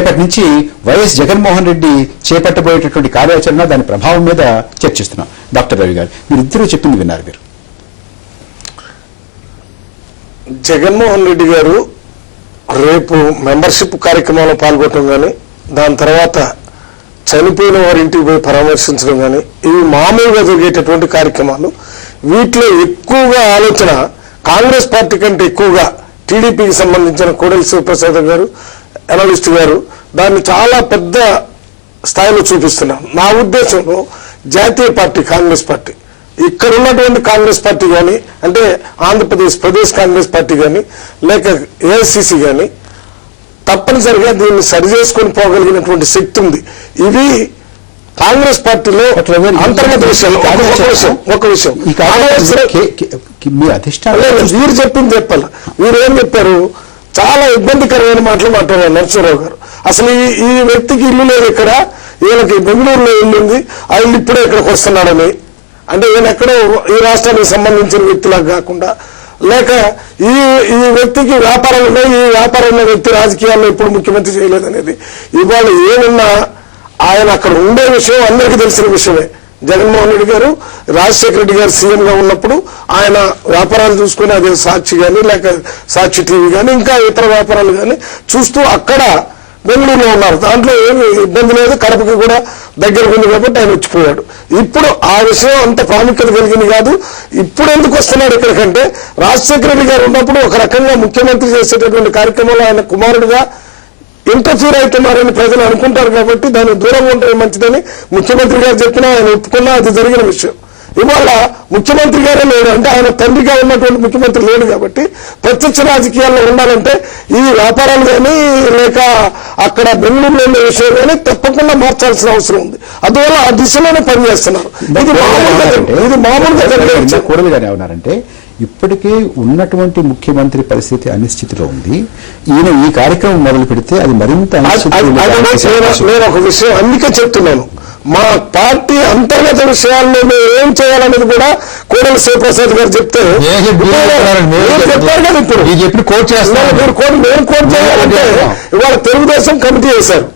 రేపటి నుంచి వైఎస్ జగన్మోహన్ రెడ్డి చేపట్టబోయేటటువంటి కార్యాచరణ దాని ప్రభావం మీద చర్చిస్తున్నాం. డాక్టర్ రవి గారు, మీరిద్దరూ చెప్పింది విన్నారు. మీరు జగన్మోహన్ రెడ్డి గారు రేపు మెంబర్షిప్ కార్యక్రమంలో పాల్గొనడం కానీ, దాని తర్వాత చనిపోయిన వారి ఇంటికి పోయి పరామర్శించడం కానీ, ఇవి మామూలుగా జరిగేటటువంటి కార్యక్రమాలు. వీటిలో ఎక్కువగా ఆలోచన కాంగ్రెస్ పార్టీ కంటే ఎక్కువగా టీడీపీకి సంబంధించిన కోడెల శివప్రసాద్ గారు, అనలిస్ట్ గారు దాన్ని చాలా పెద్ద స్థాయిలో చూపిస్తున్నారు. నా ఉద్దేశంలో జాతీయ పార్టీ కాంగ్రెస్ పార్టీ, ఇక్కడ ఉన్నటువంటి కాంగ్రెస్ పార్టీ కానీ, అంటే ఆంధ్రప్రదేశ్ ప్రదేశ్ కాంగ్రెస్ పార్టీ కానీ, లేక ఏఐసిసి కానీ తప్పనిసరిగా దీన్ని సరిచేసుకొని పోగలిగినటువంటి శక్తి ఉంది. ఇవి కాంగ్రెస్ పార్టీలో అంతర్గత విషయాలు. ఒక విషయం వీరు చెప్పింది చెప్పాల. వీరు ఏం చెప్పారు, చాలా ఇబ్బందికరమైన మాటలు మాట్లాడారు నరసింహరావు గారు. అసలు ఈ వ్యక్తికి ఇల్లు లేదు, ఇక్కడ ఈయనకి బెంగళూరులో ఇల్లు ఉంది, ఆ ఇల్లు ఇప్పుడే ఇక్కడికి వస్తున్నాడని. అంటే ఈయన ఎక్కడో ఈ రాష్ట్రానికి సంబంధించిన వ్యక్తిలాగా కాకుండా, లేక ఈ వ్యక్తికి వ్యాపారం ఉన్నాయి, ఈ వ్యాపారం ఉన్న వ్యక్తి రాజకీయాల్లో ఇప్పుడు ముఖ్యమంత్రి చేయలేదనేది. ఇవాళ ఏమున్నా ఆయన అక్కడ ఉండే విషయం అందరికీ తెలిసిన విషయమే. జగన్మోహన్ రెడ్డి గారు రాజశేఖర రెడ్డి గారు సీఎంగా ఉన్నప్పుడు ఆయన వ్యాపారాలు చూసుకుని, అదే సాక్షి కానీ, లేక సాక్షి టీవీ కానీ, ఇంకా ఇతర వ్యాపారాలు కానీ చూస్తూ అక్కడ బెంగళూరులో ఉన్నారు. దాంట్లో ఏమి ఇబ్బంది లేదు, కడపకి కూడా దగ్గరకు ఉంది కాబట్టి ఆయన వచ్చిపోయాడు. ఇప్పుడు ఆ విషయం అంత ప్రాముఖ్యత కలిగింది కాదు. ఇప్పుడు ఎందుకు వస్తున్నాడు ఇక్కడికంటే, రాజశేఖర రెడ్డి గారు ఉన్నప్పుడు ఒక రకంగా ముఖ్యమంత్రి చేసేటటువంటి కార్యక్రమంలో ఆయన కుమారుడుగా ఇంటర్ఫీర్ అవుతున్నారని ప్రజలు అనుకుంటారు కాబట్టి దాన్ని దూరంగా ఉంటే మంచిదని ముఖ్యమంత్రి గారు చెప్పినా ఆయన ఒప్పుకున్నా అది జరిగిన విషయం. ఇవాళ ముఖ్యమంత్రి గారే లేడు, అంటే ఆయన తండ్రిగా ఉన్నటువంటి ముఖ్యమంత్రి లేడు కాబట్టి ప్రత్యక్ష రాజకీయాల్లో ఉండాలంటే ఈ వ్యాపారాలు కానీ, లేక అక్కడ బెంగళూరులో ఉండే విషయం కానీ తప్పకుండా మార్చాల్సిన అవసరం ఉంది. అందువల్ల ఆ దిశలోనే పనిచేస్తున్నారు. ఇది మామూలుగా కూడలి గారు ఏమన్నారంటే, ఇప్పటికే ఉన్నటువంటి ముఖ్యమంత్రి పరిస్థితి అనిశ్చితిలో ఉంది, ఈయన ఈ కార్యక్రమం మొదలు పెడితే అది మరింత నేను ఒక విషయం అందుకే చెప్తున్నాను, మా పార్టీ అంతర్గత విషయాల్లో మేము ఏం చేయాలనేది కూడా కోడెల శివప్రసాద్ గారు చెప్తే చెప్పారు కదా. ఇప్పుడు మేము కోట్ చేయాలంటే ఇవాళ తెలుగుదేశం కమిటీ వేశారు.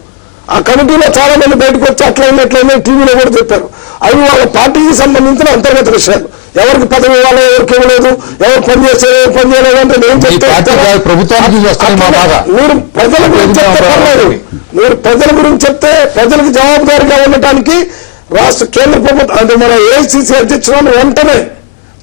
ఆ కమిటీలో చాలా మంది బయటకు వచ్చి అట్లయినా టీవీలో కూడా చెప్పారు. అవి వాళ్ళ పార్టీకి సంబంధించిన అంతర్గత విషయాలు. ఎవరికి పదవి ఇవ్వాలో ఎవరికి ఇవ్వలేదు, ఎవరు పని చేయలేదు అంటే నేను చెప్తే ప్రభుత్వానికి మీరు ప్రజల గురించి చెప్తే పర్లేదు. మీరు ప్రజల గురించి చెప్తే ప్రజలకు జవాబుదారీగా ఉండటానికి రాష్ట్ర కేంద్ర ప్రభుత్వం, అంటే మన ఏఐసిసి అధ్యక్షురాలు వెంటనే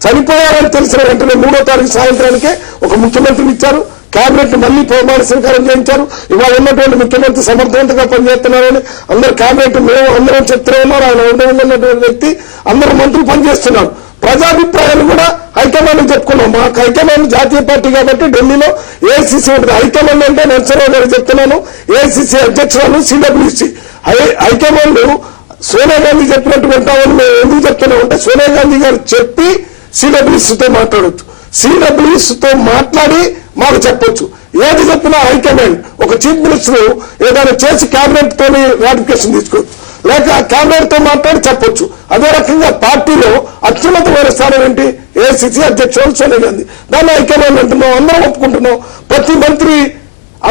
చనిపోయారని తెలిసిన వెంటనే 3వ తారీఖు సాయంత్రానికే ఒక ముఖ్యమంత్రిని ఇచ్చారు. కేబినెట్ మళ్లీ ప్రమాణ స్వీకారం చేయించారు. ఇవాళ ఉన్నటువంటి ముఖ్యమంత్రి సమర్థవంతంగా పనిచేస్తున్నారని అందరూ కేబినెట్ మేము అందరం చెప్తూనే ఉన్నారు. ఆయన ఉన్నటువంటి వ్యక్తి అందరూ మంత్రులు పనిచేస్తున్నారు. ప్రజాభిప్రాయాలు కూడా హైకమాండ్ చెప్పుకున్నాం. మాకు హైకమాండ్ జాతీయ పార్టీ కాబట్టి ఢిల్లీలో ఏఐసిసి ఉంటుంది. హైకమాండ్ అంటే నరసింహరావు గారు చెప్తున్నాను, ఏఐసిసి అధ్యక్షురాలు సిడబ్ల్యూసి. హైకమాండ్ సోనియా గాంధీ చెప్పినట్టు వింటామని మేము ఎందుకు చెప్తున్నామంటే, సోనియా గాంధీ గారు చెప్పి సిడబ్ల్యూసితో మాట్లాడొచ్చు, సిడబ్ల్యూసితో మాట్లాడి మాకు చెప్పొచ్చు. ఏది చెప్పినా హైకమాండ్ ఒక చీఫ్ మినిస్టర్ ఏదైనా చేసి కేబినెట్ తోని రాటిఫికేషన్ తీసుకోవచ్చు, లేక కేబినెట్ తో మాట్లాడి చెప్పొచ్చు. అదే రకంగా పార్టీలో అత్యున్నతమైన స్థానం ఏంటి, ఏఐసిసి అధ్యక్షుడు సోనియా గాంధీ. దాన్ని హైకమాండ్ అంటున్నాం, అందరం ఒప్పుకుంటున్నాం. ప్రతి మంత్రి,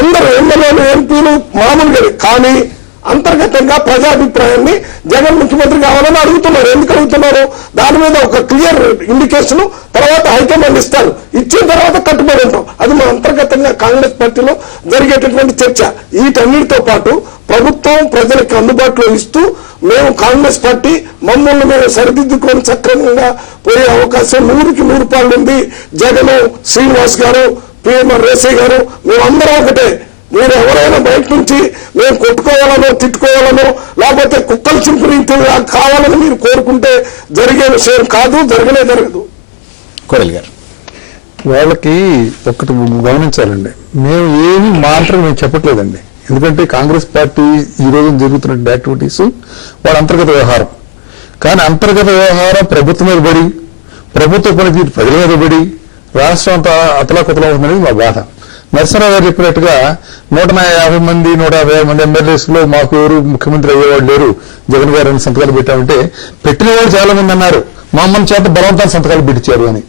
అందరూ ఎమ్మెల్యేలు, ఎంపీలు మామూలుగా, కానీ అంతర్గతంగా ప్రజాభిప్రాయాన్ని జగన్ ముఖ్యమంత్రి కావాలని అడుగుతున్నారు. ఎందుకు అడుగుతున్నారు, దాని మీద ఒక క్లియర్ ఇండికేషన్ తర్వాత హైకమాండ్ ఇస్తారు. ఇచ్చిన తర్వాత కట్టుబడి ఉంటాం. అది మా అంతర్గతంగా కాంగ్రెస్ పార్టీలో జరిగేటటువంటి చర్చ. వీటన్నిటితో పాటు ప్రభుత్వం ప్రజలకు అందుబాటులో ఇస్తూ మేము కాంగ్రెస్ పార్టీ మమ్మల్ని మేము సరిదిద్దుకొని సక్రమంగా పోయే అవకాశం 100కి 100 ఉంది. జగన్, శ్రీనివాస్ గారు, పిఎంఆర్ రేసే గారు, మేమందరం ఒకటే. మీరు ఎవరైనా బయట నుంచి మేము కొట్టుకోవాలనో తిట్టుకోవాలనో లేకపోతే కుక్కలు చింపుని కావాలని మీరు కోరుకుంటే జరిగే విషయం కాదు, జరగదు. కోడెల గారు, వాళ్ళకి ఒకటి గమనించాలండి, మేము ఏమి మాత్రం మేము చెప్పట్లేదండి. ఎందుకంటే కాంగ్రెస్ పార్టీ ఈ రోజు జరుగుతున్న యాక్టివిటీస్ వాళ్ళ అంతర్గత వ్యవహారం. కానీ అంతర్గత వ్యవహారం ప్రభుత్వం మీద పడి, ప్రభుత్వ పనితీరు ప్రజల మీద పడి రాష్ట్రం అంతా అతలాకుతలం అవుతుందనేది మా బాధ. నరసింహరావు గారు చెప్పినట్టుగా 150 మంది 150 మంది ఎమ్మెల్యేస్ లో మాకు ఎవరు ముఖ్యమంత్రి అయ్యేవాడు లేరు, జగన్ గారు అని సంతకాలు పెట్టామంటే పెట్టిన వాళ్ళు చాలా మంది అన్నారు మా అమ్మని చేత బలవంతాన్ని సంతకాలు పెట్టించారు అని.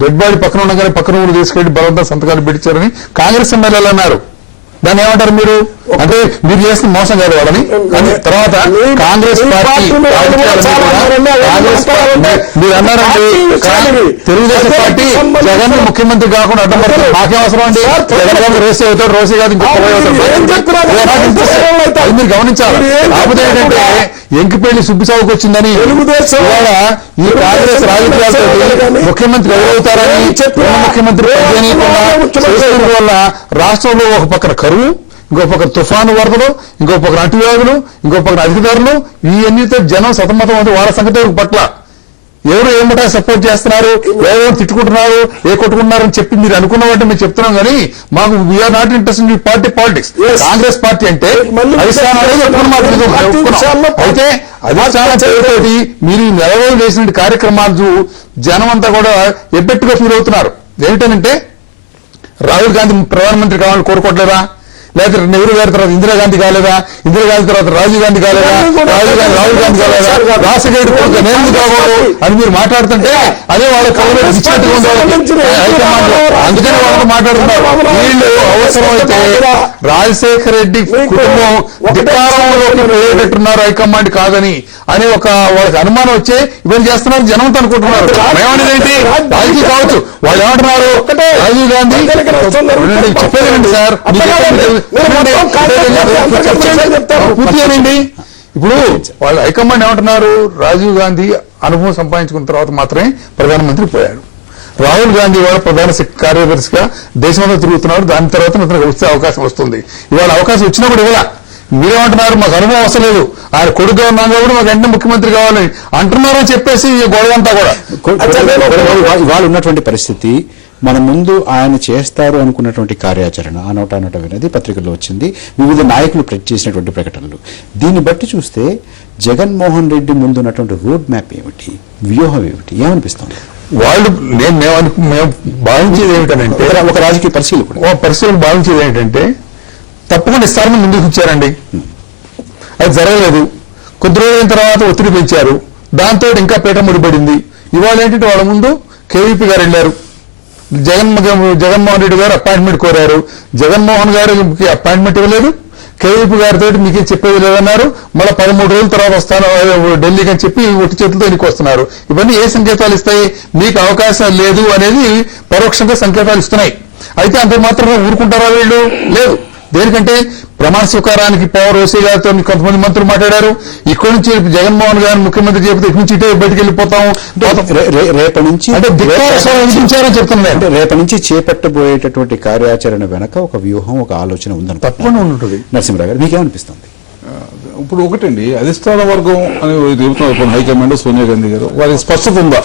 డెడ్ బాడీ పక్కన ఉండగానే పక్కన ఊరు తీసుకెళ్లి బలవంతాన్ని సంతకాలు పెట్టించారని కాంగ్రెస్ ఎమ్మెల్యేలు అన్నారు. దాన్ని ఏమంటారు మీరు? అంటే మీరు చేసిన మోసం కాదు వాళ్ళని. కానీ తర్వాత కాంగ్రెస్ పార్టీ మీరు అన్నారండి, తెలుగుదేశం పార్టీ జగన్ ముఖ్యమంత్రి కాకుండా అడ్డపడుతుంది. మాకేం అవసరం అండి? జగన్ గారు రోసీ అవుతాడు, రోసీ కాదు ఇంకొక అది మీరు గమనించాలి. కాకపోతే ఏంటంటే ఎంకిపల్లి సుబ్బిసాగుకు వచ్చిందని ఇవాళ ఈ కాంగ్రెస్ రాజకీయాలతో ముఖ్యమంత్రి ఎవరవుతారని ముఖ్యమంత్రి చేసుకోవడం వల్ల రాష్ట్రంలో ఒక పక్కన కరువు, ఇంకో పక్కన తుఫాను వరదలు, ఇంకో పక్కన అంటువ్యాధులు, ఇంకో పక్కన అధిక ధరలు, ఇవన్నీతో జనం సతమతం ఉంది. వాళ్ళ సంగతి పట్ల ఎవరు ఏమిటా సపోర్ట్ చేస్తున్నారు, ఎవరు తిట్టుకుంటున్నారు, కొట్టుకుంటున్నారు అని చెప్పి మీరు అనుకున్న వాటి మేము చెప్తున్నాం. కానీ మాకు we are not interest in party politics. Congress party అంటే అయితే అధిష్టానం పేరుతోటి మీరు నెలవేలు చేసిన కార్యక్రమాలు జనం అంతా కూడా ఎబ్బెట్టుగా ఫీల్ అవుతున్నారు. ఏమిటనంటే రాహుల్ గాంధీ ప్రధానమంత్రి కావాలని కోరుకోవట్లేదా? లేకపోతే నెహ్రూ గారి తర్వాత ఇందిరాగాంధీ కాలేదా? ఇందిరాగాంధీ తర్వాత రాజీవ్ గాంధీ కాలేదా? రాహుల్ గాంధీ కాలేదా? రాజశేఖర్ కొడుకు నేను కావాలి అని మీరు మాట్లాడుతుంటే అదే వాళ్ళ కళలో ఇచ్చినట్టుగా ఉండాలి హైకమాండ్ లో. అందుకని వాళ్ళతో మాట్లాడుతున్నారు. వీళ్ళు అవసరమైతే రాజశేఖర రెడ్డి కుటుంబం ధిక్కారంలోకి పోయేటట్టున్నారు హైకమాండ్ కాదని అనే ఒక వాళ్ళకి అనుమానం వచ్చే ఇవన్నీ చేస్తున్నారు జనంతో అనుకుంటున్నారు. ఏమనేది ఏంటి? రాజకీయ కావచ్చు. వాళ్ళు ఏమంటున్నారు? రాజీవ్ గాంధీ చెప్పేదేంటి సార్? పూర్తిగానండి. ఇప్పుడు వాళ్ళు హైకమాండ్ ఏమంటున్నారు? రాజీవ్ గాంధీ అనుభవం సంపాదించుకున్న తర్వాత మాత్రమే ప్రధానమంత్రి పోయాడు. రాహుల్ గాంధీ వాళ్ళ ప్రధాన కార్యదర్శిగా దేశంలో తిరుగుతున్నాడు. దాని తర్వాత అతనికి వచ్చే అవకాశం వస్తుంది. ఇవాళ అవకాశం వచ్చినా కూడా ఇవాళ మీరేమంటున్నారు? మాకు అనుభవం అవసరం లేదు, ఆయన కొడుకుగా ఉన్నాం కాబట్టి మాకు వెంటనే ముఖ్యమంత్రి కావాలని అంటున్నారని చెప్పేసి గొడవంతా కూడా ఇవాళ ఉన్నటువంటి పరిస్థితి. మన ముందు ఆయన చేస్తారు అనుకున్నటువంటి కార్యాచరణ ఆ నోట వినది పత్రికల్లో వచ్చింది, వివిధ నాయకులు చేసినటువంటి ప్రకటనలు. దీన్ని బట్టి చూస్తే జగన్మోహన్ రెడ్డి ముందు ఉన్నటువంటి రోడ్ మ్యాప్ ఏమిటి, వ్యూహం ఏమిటి, ఏమనిపిస్తుంది? వాళ్ళు మేము భావించేది ఏమిటంటే ఒక రాజకీయ పరిశీలకుడు భావించేది ఏంటంటే తప్పకుండా ఇస్తారని ముందుకు ఇచ్చారండి. అది జరగలేదు. కొద్ది రోజుల తర్వాత ఒత్తిడి పెంచారు. దాంతో ఇంకా పీట ముడిపడింది. ఇవాళ ఏంటంటే వాళ్ళ ముందు కేవీపీ గారు వెళ్ళారు. జగన్మోహన్ రెడ్డి గారు అపాయింట్మెంట్ కోరారు. జగన్మోహన్ గారికి అపాయింట్మెంట్ ఇవ్వలేదు. కేవీపీ గారితో మీకే చెప్పేది లేదన్నారు. మళ్ళీ 13 రోజుల తర్వాత వస్తాను ఢిల్లీకి అని చెప్పి ఒట్టి చేతులతో ఎన్నిక వస్తున్నారు. ఇవన్నీ ఏ సంకేతాలు ఇస్తాయి? మీకు అవకాశం లేదు అనేది పరోక్షంగా సంకేతాలు ఇస్తున్నాయి. అయితే అంత మాత్రం ఊరుకుంటారా వీళ్ళు? లేదు. దేనికంటే ప్రమాణ స్వీకారానికి పవర్ ఓసీ గారితో కొంతమంది మంత్రులు మాట్లాడారు. ఇక్కడి నుంచి జగన్మోహన్ గారిని ముఖ్యమంత్రి చెబితే ఇటు నుంచి ఇటే బయటకు వెళ్ళిపోతాం. రేపటి నుంచి అంటే విధించారని చెప్తున్నాను. రేపటి నుంచి చేపట్టబోయేటటువంటి కార్యాచరణ వెనక ఒక వ్యూహం, ఒక ఆలోచన ఉందని తప్పకుండా ఉంటుంది. నరసింహరావు గారు మీకేమనిపిస్తుంది? ఇప్పుడు ఒకటండి, అధిష్టాన వర్గం అని చెబుతున్నారు హైకమాండ్ సోనియా గాంధీ గారు. వారికి స్పష్టత ఉందా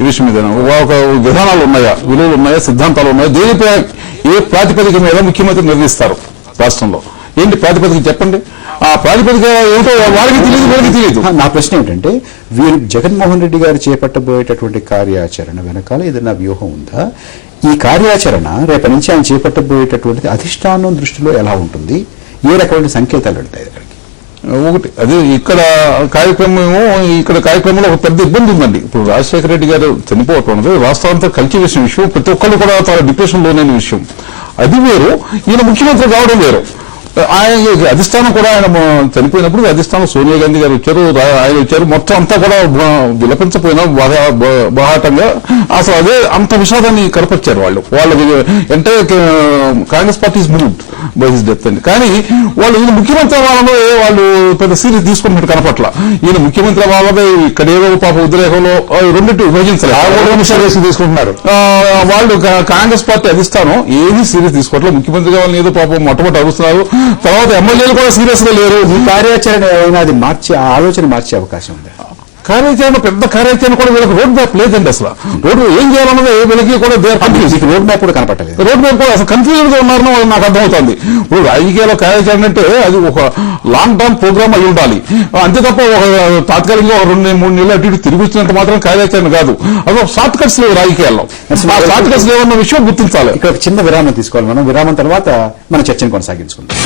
ఈ విషయం మీద? ఒక విధానాలు ఉన్నాయా, విలువలు ఉన్నాయా, సిద్ధాంతాలు ఉన్నాయా? దేనిపై ఏ ప్రాతిపదిక మీద ముఖ్యమంత్రి నిర్ణయిస్తారు రాష్ట్రంలో? ఏంటి ప్రాతిపదిక చెప్పండి. ఆ ప్రాతిపదిక ఏమిటో వారికి తెలియదు, వీరికి తెలియదు. నా ప్రశ్న ఏంటంటే వీరు జగన్మోహన్ రెడ్డి గారు చేపట్టబోయేటటువంటి కార్యాచరణ వెనకాల ఏదైనా వ్యూహం ఉందా? ఈ కార్యాచరణ రేపటి నుంచి ఆయన చేపట్టబోయేటటువంటిది అధిష్టానం దృష్టిలో ఎలా ఉంటుంది? ఏ రకమైన సంకేతాలు వెళ్తాయి అక్కడికి? ఒకటి అది ఇక్కడ కార్యక్రమంలో ఒక పెద్ద ఇబ్బంది ఉందండి. ఇప్పుడు రాజశేఖర రెడ్డి గారు చనిపోవటం అనేది రాష్ట్రాంతా కలిసివేసిన విషయం, ప్రతి ఒక్కళ్ళు కూడా చాలా డిప్రెషన్ లోనైన విషయం. అది వేరు, ఈయన ముఖ్యమంత్రి కావడం వేరు. ఆయన అధిష్టానం కూడా ఆయన చనిపోయినప్పుడు అధిష్టానం సోనియా గాంధీ గారు వచ్చారు, ఆయన వచ్చారు. మొత్తం అంతా కూడా విలపించపోయినా బాహాటంగా అసలు అదే అంత విషాదాన్ని కనపరిచారు వాళ్ళు. అంటే Congress party moved by his death అని. కానీ వాళ్ళు ఈయన ముఖ్యమంత్రి అవ్వాలలో వాళ్ళు పెద్ద సీరియస్ తీసుకున్నట్టు కనపట్ల. ఈయన ముఖ్యమంత్రి అవ్వాలనే ఇక్కడ ఏదో పాప ఉద్రేకంలో రెండింటి విభజించారు తీసుకుంటున్నారు వాళ్ళు. కాంగ్రెస్ పార్టీ అధిష్టానం ఏది సీరియస్ తీసుకోవట్లేదు. ముఖ్యమంత్రి కావాలని ఏదో పాపం మొట్టమొదటి అరుస్తున్నారు. తర్వాత ఎమ్మెల్యేలు కూడా సీరియస్ గా లేరు. ఈ కార్యాచరణ ఏమైనా అది ఆలోచన మార్చే అవకాశం ఉంది? కార్యాచరణ పెద్ద కార్యాచరణ కూడా వీళ్ళకి రోడ్ మ్యాప్ లేదండి. అసలు రోడ్డు ఏం చేయాలన్నది వీళ్ళకి కూడా రోడ్ మ్యాప్ కూడా కనపట్టలేదు. రోడ్ మ్యాప్ కూడా అసలు కన్ఫ్యూజన్ గా ఉన్నారని నాకు అర్థమవుతుంది. ఇప్పుడు రాజకీయాల కార్యాచరణ అంటే అది ఒక లాంగ్ టర్మ్ ప్రోగ్రామ్ అయి ఉండాలి. అంతే తప్ప ఒక తాత్కాలికంగా 2-3 నెలలు అటు ఇటు తిరిగి వచ్చినట్టు మాత్రం కార్యాచరణ కాదు. అది షార్ట్ కట్స్ లేవు రాజకీయాల్లో. షార్ట్ కట్స్ లేవన్న విషయం గుర్తించాలి. ఇక్కడ చిన్న విరామం తీసుకోవాలి మనం. విరామం తర్వాత మన చర్చను కొనసాగించుకుందాం.